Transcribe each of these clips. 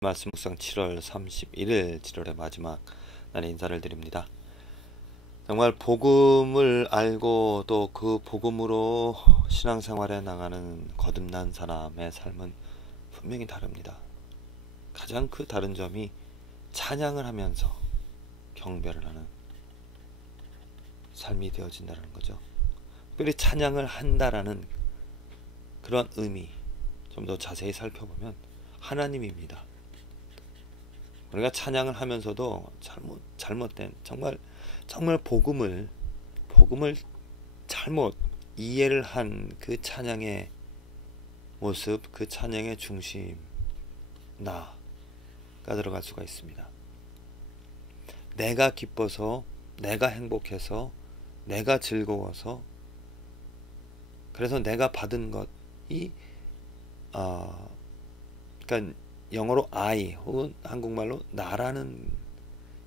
말씀 묵상 7월 31일 7월의 마지막 날에 인사를 드립니다. 정말 복음을 알고 또 그 복음으로 신앙생활에 나가는 거듭난 사람의 삶은 분명히 다릅니다. 가장 그 다른 점이 찬양을 하면서 경배를 하는 삶이 되어진다는 거죠. 특별히 찬양을 한다라는 그런 의미 좀 더 자세히 살펴보면 하나님입니다. 우리가 찬양을 하면서도 잘못된 정말 복음을 잘못 이해를 한 그 찬양의 모습, 그 찬양의 중심 나가 들어갈 수가 있습니다. 내가 기뻐서, 내가 행복해서, 내가 즐거워서, 그래서 내가 받은 것이 그러니까 영어로 I 혹은 한국말로 나라는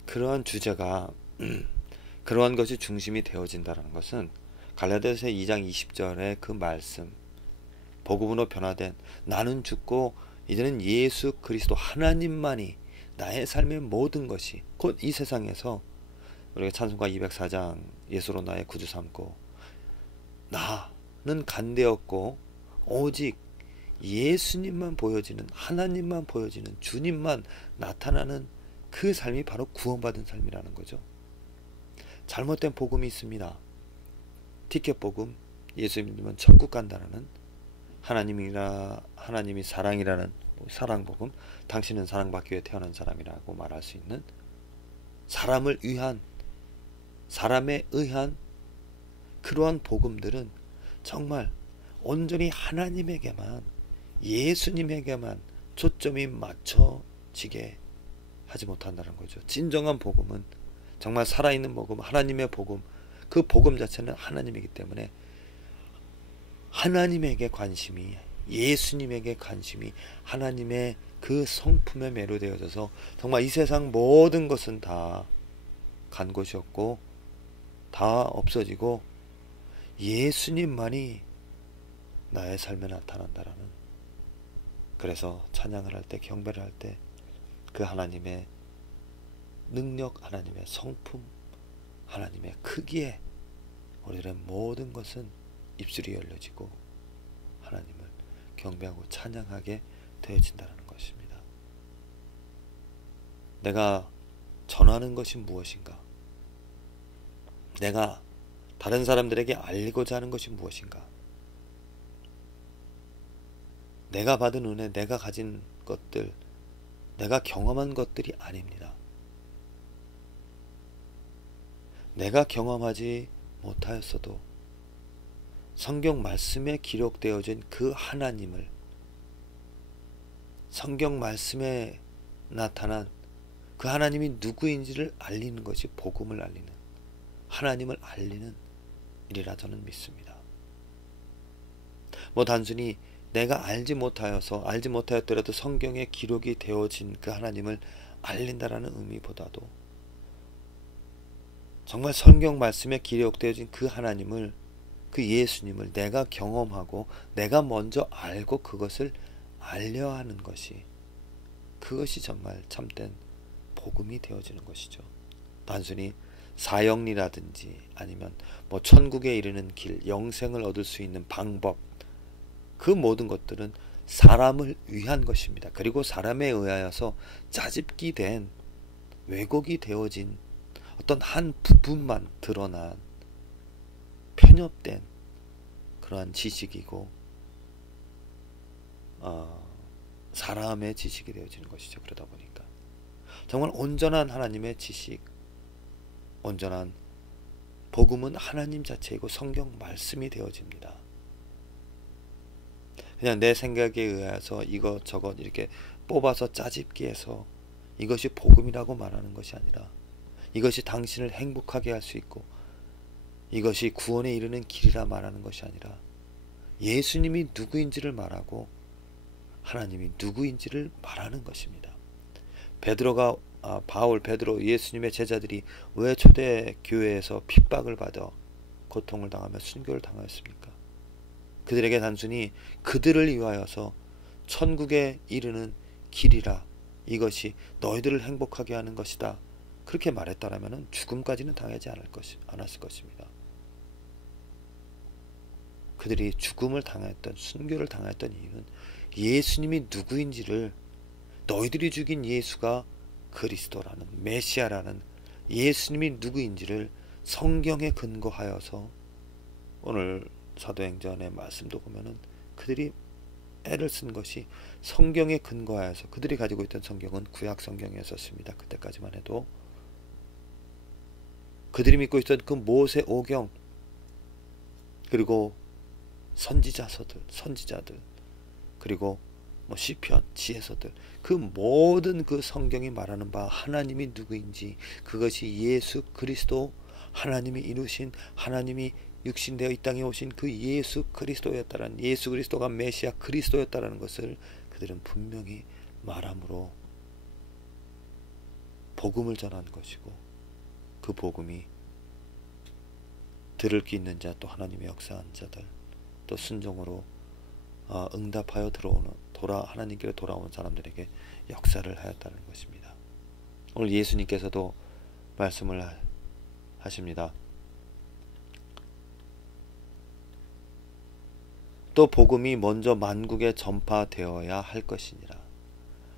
그러한 주제가 그러한 것이 중심이 되어진다는 것은 갈라디아서 2장 20절의 그 말씀, 복음으로 변화된 나는 죽고 이제는 예수 그리스도 하나님만이 나의 삶의 모든 것이 곧 이 세상에서 우리가 찬송가 204장 예수로 나의 구주 삼고 나는 간되었고 오직 예수님만 보여지는, 하나님만 보여지는, 주님만 나타나는 그 삶이 바로 구원받은 삶이라는 거죠. 잘못된 복음이 있습니다. 티켓 복음, 예수님은 천국 간다라는, 하나님이 사랑이라는 사랑 복음, 당신은 사랑받기 위해 태어난 사람이라고 말할 수 있는 사람에 의한 그러한 복음들은 정말 온전히 하나님에게만, 예수님에게만 초점이 맞춰지게 하지 못한다는 거죠. 진정한 복음은 정말 살아있는 복음, 하나님의 복음, 그 복음 자체는 하나님이기 때문에 하나님에게 관심이, 예수님에게 관심이 하나님의 그 성품에 매료되어져서 정말 이 세상 모든 것은 다 간 곳이었고 다 없어지고 예수님만이 나의 삶에 나타난다라는, 그래서 찬양을 할 때, 경배를 할 때 그 하나님의 능력, 하나님의 성품, 하나님의 크기에 우리들의 모든 것은 입술이 열려지고 하나님을 경배하고 찬양하게 되어진다는 것입니다. 내가 전하는 것이 무엇인가? 내가 다른 사람들에게 알리고자 하는 것이 무엇인가? 내가 받은 은혜, 내가 가진 것들, 내가 경험한 것들이 아닙니다. 내가 경험하지 못하였어도 성경 말씀에 기록되어진 그 하나님을, 성경 말씀에 나타난 그 하나님이 누구인지를 알리는 것이 복음을 알리는, 하나님을 알리는 일이라 저는 믿습니다. 단순히 내가 알지 못하였더라도 성경에 기록이 되어진 그 하나님을 알린다라는 의미보다도 정말 성경 말씀에 기록되어진 그 하나님을, 그 예수님을 내가 경험하고 내가 먼저 알고 그것을 알려야 하는 것이, 그것이 정말 참된 복음이 되어지는 것이죠. 단순히 사형리라든지 아니면 천국에 이르는 길, 영생을 얻을 수 있는 방법, 그 모든 것들은 사람을 위한 것입니다. 그리고 사람에 의하여서 짜집기 된, 왜곡이 되어진 어떤 한 부분만 드러난 편협된 그러한 지식이고 사람의 지식이 되어지는 것이죠. 그러다 보니까 정말 온전한 하나님의 지식, 온전한 복음은 하나님 자체이고 성경 말씀이 되어집니다. 그냥 내 생각에 의해서 이것저것 이렇게 뽑아서 짜집기해서 이것이 복음이라고 말하는 것이 아니라, 이것이 당신을 행복하게 할 수 있고 이것이 구원에 이르는 길이라 말하는 것이 아니라 예수님이 누구인지를 말하고 하나님이 누구인지를 말하는 것입니다. 베드로, 예수님의 제자들이 왜 초대교회에서 핍박을 받아 고통을 당하며 순교를 당하였습니까? 그들에게 단순히 그들을 위하여서 천국에 이르는 길이라 이것이 너희들을 행복하게 하는 것이다. 그렇게 말했다라면 죽음까지는 당하지 않았을 것입니다. 그들이 죽음을 당했던, 순교를 당했던 이유는 예수님이 누구인지를, 너희들이 죽인 예수가 그리스도라는, 메시아라는 예수님이 누구인지를 성경에 근거하여서, 오늘 사도행전의 말씀도 보면은 그들이 애를 쓴 것이 성경에 근거하여서, 그들이 가지고 있던 성경은 구약 성경이었습니다. 그때까지만 해도 그들이 믿고 있던 그 모세 오경, 그리고 선지자들, 그리고 시편, 지혜서들, 그 모든 그 성경이 말하는 바 하나님이 누구인지, 그것이 예수 그리스도, 하나님이 이루신, 하나님이 육신되어 이 땅에 오신 그 예수 그리스도였다라는, 예수 그리스도가 메시아 그리스도였다라는 것을 그들은 분명히 말함으로 복음을 전한 것이고, 그 복음이 들을 귀 있는 자, 또 하나님의 역사한 자들, 또 순종으로 응답하여 하나님께로 돌아오는 사람들에게 역사를 하였다는 것입니다. 오늘 예수님께서도 말씀을 하십니다. 또 복음이 먼저 만국에 전파되어야 할 것이니라.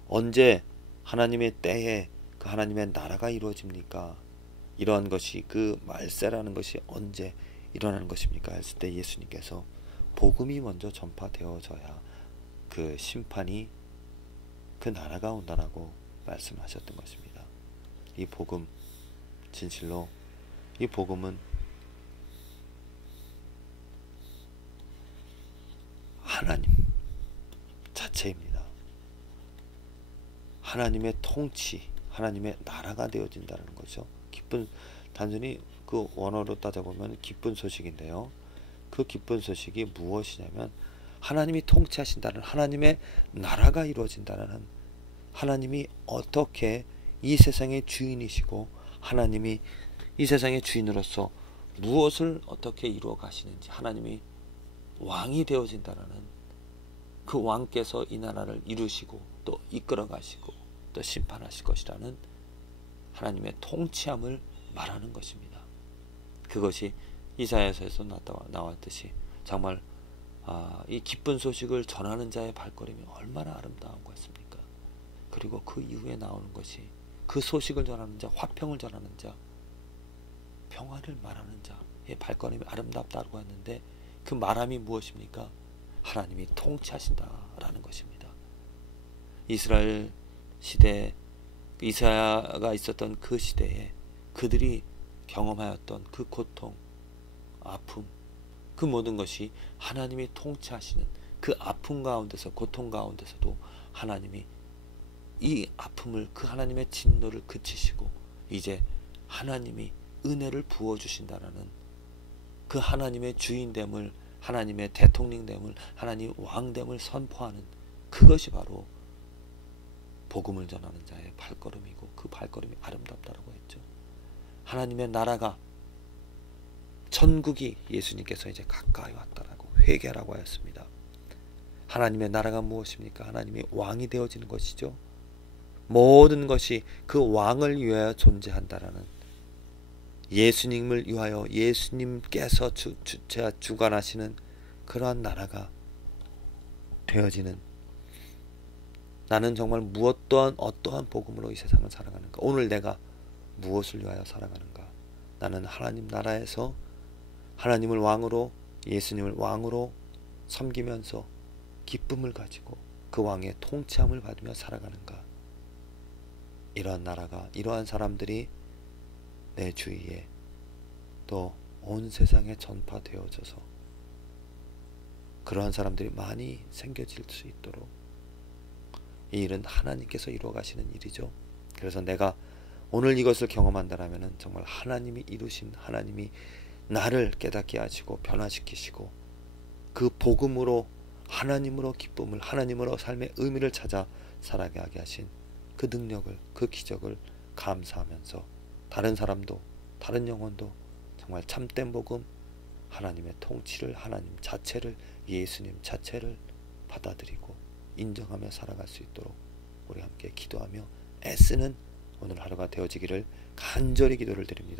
언제 하나님의 때에 그 하나님의 나라가 이루어집니까? 이러한 것이, 그 말세라는 것이 언제 일어나는 것입니까? 했을 때 예수님께서 복음이 먼저 전파되어져야 그 심판이, 그 나라가 온다라고 말씀하셨던 것입니다. 이 복음, 진실로 이 복음은 하나님 자체입니다. 하나님의 통치, 하나님의 나라가 되어진다는 거죠. 단순히 그 원어로 따져보면 기쁜 소식인데요. 그 기쁜 소식이 무엇이냐면 하나님이 통치하신다는, 하나님의 나라가 이루어진다는, 하나님이 어떻게 이 세상의 주인이시고, 하나님이 이 세상의 주인으로서 무엇을 어떻게 이루어 가시는지, 하나님이 왕이 되어진다는, 그 왕께서 이 나라를 이루시고 또 이끌어 가시고 또 심판하실 것이라는 하나님의 통치함을 말하는 것입니다. 그것이 이사야서에서 나왔듯이 정말 이 기쁜 소식을 전하는 자의 발걸음이 얼마나 아름다운 것입니까? 그리고 그 이후에 나오는 것이 그 소식을 전하는 자, 화평을 전하는 자, 평화를 말하는 자의 발걸음이 아름답다고 했는데, 그 말함이 무엇입니까? 하나님이 통치하신다라는 것입니다. 이스라엘 시대, 이사야가 있었던 그 시대에 그들이 경험하였던 그 고통, 아픔, 그 모든 것이 하나님이 통치하시는 그 아픔 가운데서, 고통 가운데서도 하나님이 이 아픔을, 그 하나님의 진노를 그치시고 이제 하나님이 은혜를 부어주신다라는, 그 하나님의 주인됨을, 하나님의 대통령됨을, 하나님 왕됨을 선포하는, 그것이 바로 복음을 전하는 자의 발걸음이고, 그 발걸음이 아름답다라고 했죠. 하나님의 나라가, 천국이 예수님께서 이제 가까이 왔다라고 회개하라고 하였습니다. 하나님의 나라가 무엇입니까? 하나님이 왕이 되어지는 것이죠. 모든 것이 그 왕을 위하여 존재한다라는, 예수님을 위하여, 예수님께서 주관하시는 그러한 나라가 되어지는, 나는 정말 무엇 또한 어떠한 복음으로 이 세상을 살아가는가? 오늘 내가 무엇을 위하여 살아가는가? 나는 하나님 나라에서 하나님을 왕으로, 예수님을 왕으로 섬기면서 기쁨을 가지고 그 왕의 통치함을 받으며 살아가는가? 이러한 나라가, 이러한 사람들이 내 주위에 또 온 세상에 전파되어져서 그러한 사람들이 많이 생겨질 수 있도록, 이 일은 하나님께서 이루어 가시는 일이죠. 그래서 내가 오늘 이것을 경험한다라면 정말 하나님이 이루신, 하나님이 나를 깨닫게 하시고 변화시키시고 그 복음으로 하나님으로 기쁨을, 하나님으로 삶의 의미를 찾아 살아가게 하신 그 능력을, 그 기적을 감사하면서 다른 사람도, 다른 영혼도 정말 참된 복음, 하나님의 통치를, 하나님 자체를, 예수님 자체를 받아들이고 인정하며 살아갈 수 있도록 우리 함께 기도하며 애쓰는 오늘 하루가 되어지기를 간절히 기도를 드립니다.